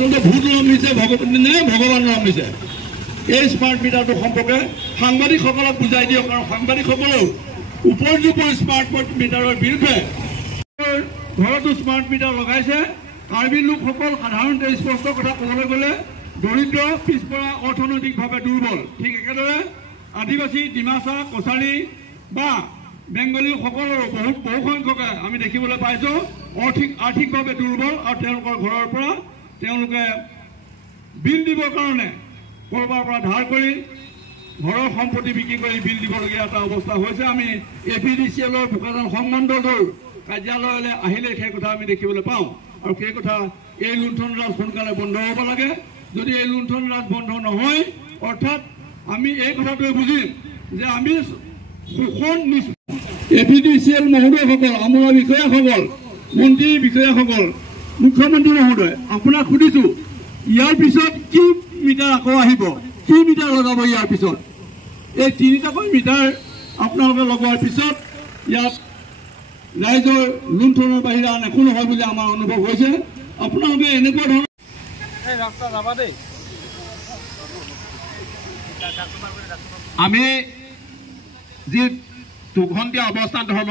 আচলতে ভূত লম্বিছে ভগৱান লম্বিছে এই স্মাৰ্ট মিটাৰটো সম্পৰ্কে সাংবাদিকসকলক বুজাই দিয়ক আৰু সাংবাদিকসকলেও উপযুক্ত স্মাৰ্ট মিটাৰৰ বিৰুদ্ধে ঘৰতো স্মাৰ্ট মিটাৰ লগাইছে কাৰ্বি লোকসকল সাধাৰণতে স্পষ্ট কথা ক'বলৈ গ'লে দৰিদ্ৰ পিছপৰা অৰ্থনৈতিকভাৱে দুৰ্বল ঠিক একেদৰে আদিবাসী ডিমাচা কছাৰী বা বেংগলীসকলৰো বহুসংখ্যকে আমি দেখিবলৈ পাইছোঁ আৰ্থিকভাৱে দুৰ্বল আৰু তেওঁলোকৰ ঘৰৰ পৰা তেওঁলোকে বিল দিবৰ কাৰণে ক'ৰবাৰ পৰা ধাৰ কৰি ঘৰৰ সম্পত্তি বিক্ৰী কৰি বিল দিবলগীয়া এটা অৱস্থা হৈছে আমি APDCLৰ বোকাজান সংমণ্ডলৰ কাৰ্যালয়লৈ আহিলে সেই কথা আমি দেখিবলৈ পাওঁ আৰু সেই কথা এই লুণ্ঠন ৰাজ সোনকালে বন্ধ হ'ব লাগে যদি এই লুণ্ঠন ৰাজ বন্ধ নহয় অৰ্থাৎ আমি এই কথাটোৱে বুজিম যে আমি শোষণ APDCL মহোদয়সকল আমোলা বিষয়াসকল মন্ত্ৰী বিষয়াসকল মুখ্যমন্ত্ৰী মহোদয় আপোনাক সুধিছোঁ ইয়াৰ পিছত কি মিটাৰ আকৌ আহিব কি মিটাৰ লগাব ইয়াৰ পিছত এই 3টাকৈ মিটাৰ আপোনালোকে লগোৱাৰ পিছত ইয়াত ৰাইজৰ লুণ্ঠনৰ বাহিৰে আন একো নহয় বুলি আমাৰ অনুভৱ হৈছে আপোনালোকে এনেকুৱা ধৰণৰ আমি যি দুঘণ্টীয়া অৱস্থান ধৰ্ম